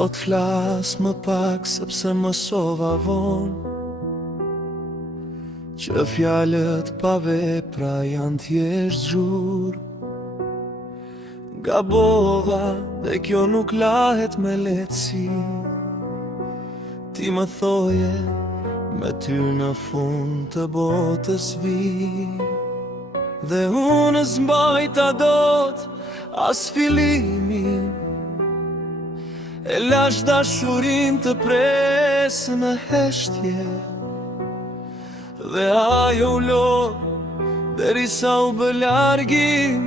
Sot flas më pak sepse mësova vonë që fjalët pa vepra janë thjesht zhurmë. Gabova dhe kjo nuk lahet me lehtësi. Ti më thoje me ty në fund të botës vi, dhe unë s'mbajta dot as filimin. E lash dashurin të presë në heshtje, dhe ajo u lo derisa u bë largim.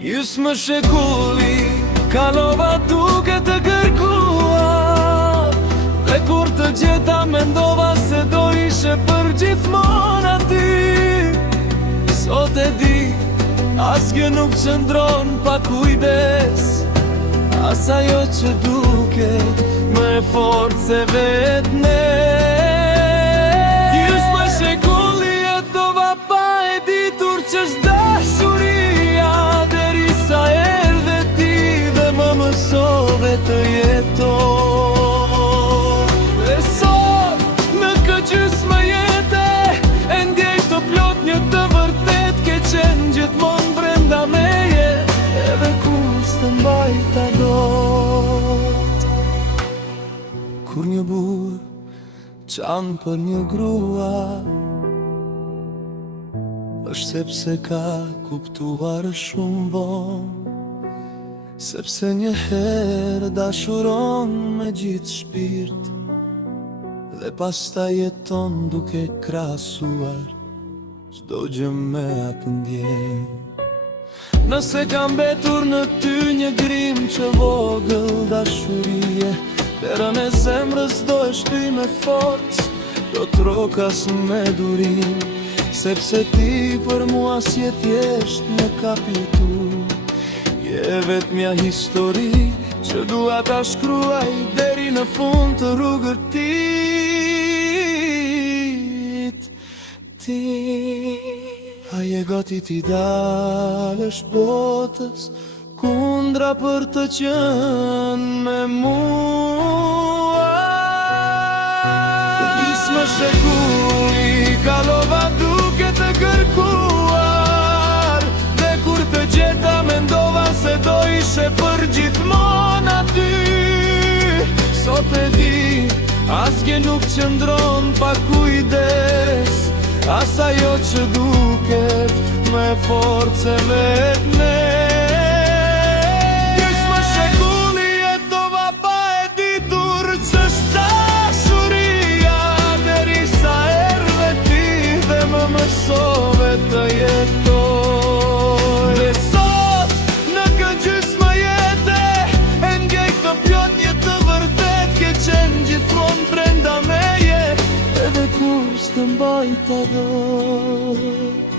Gjysmë shekulli kalova duke të kërkuar, dhe kur të gjeta mendova se do ishe për gjithmonë aty. Sot e di, asgjë nuk qëndron pa kujdes, as ajo që duket më e fortë se vetë ne. Gjysmë shekulli jetova pa e ditur ç'është dashuria, derisa erdhe ti dhe më mësove të jetoj. Dhe sot në këtë gjysmë jete e ndjej të plot një të vërtet, ke qenë gjithmonë brenda meje, edhe kur s'të mbajta dot. Kur një burr çan për një grua, është sepse ka kuptuar shumë vonë, sepse një herë dashuron me gjithë shpirt, dhe pastaj jeton duke krahasuar çdo gjë me atë ndjenjë. Nëse ka mbetur në ty një grim që vogël dashurie, derën e zemrës do e shtyj me forcë, do trokas me durim, sepse ti për mua si e thjesht në kapitull. Je vetmja histori që dua ta shkruaj deri në fund të rrugës ti. A je gati ti dalësh botës kundra për të qenë me mua? Gjysmë shekulli kalova duke të kërkuar, dhe kur të gjeta mendova se do ishe për gjithmonë aty. Sot e di, asgjë nuk qëndron pa kujdes, as ajo që duket me forcë se vetë ne. Gjysmë shekulli jetova pa e ditur ç'është dashuria, derisa erdhe ti dhe më mësove të jetoj. Dhe sot në këtë gjysmë jete e ndjej të plot një të vërtet, ke qenë gjithmonë brenda meje, edhe kur s'të mbajta dot.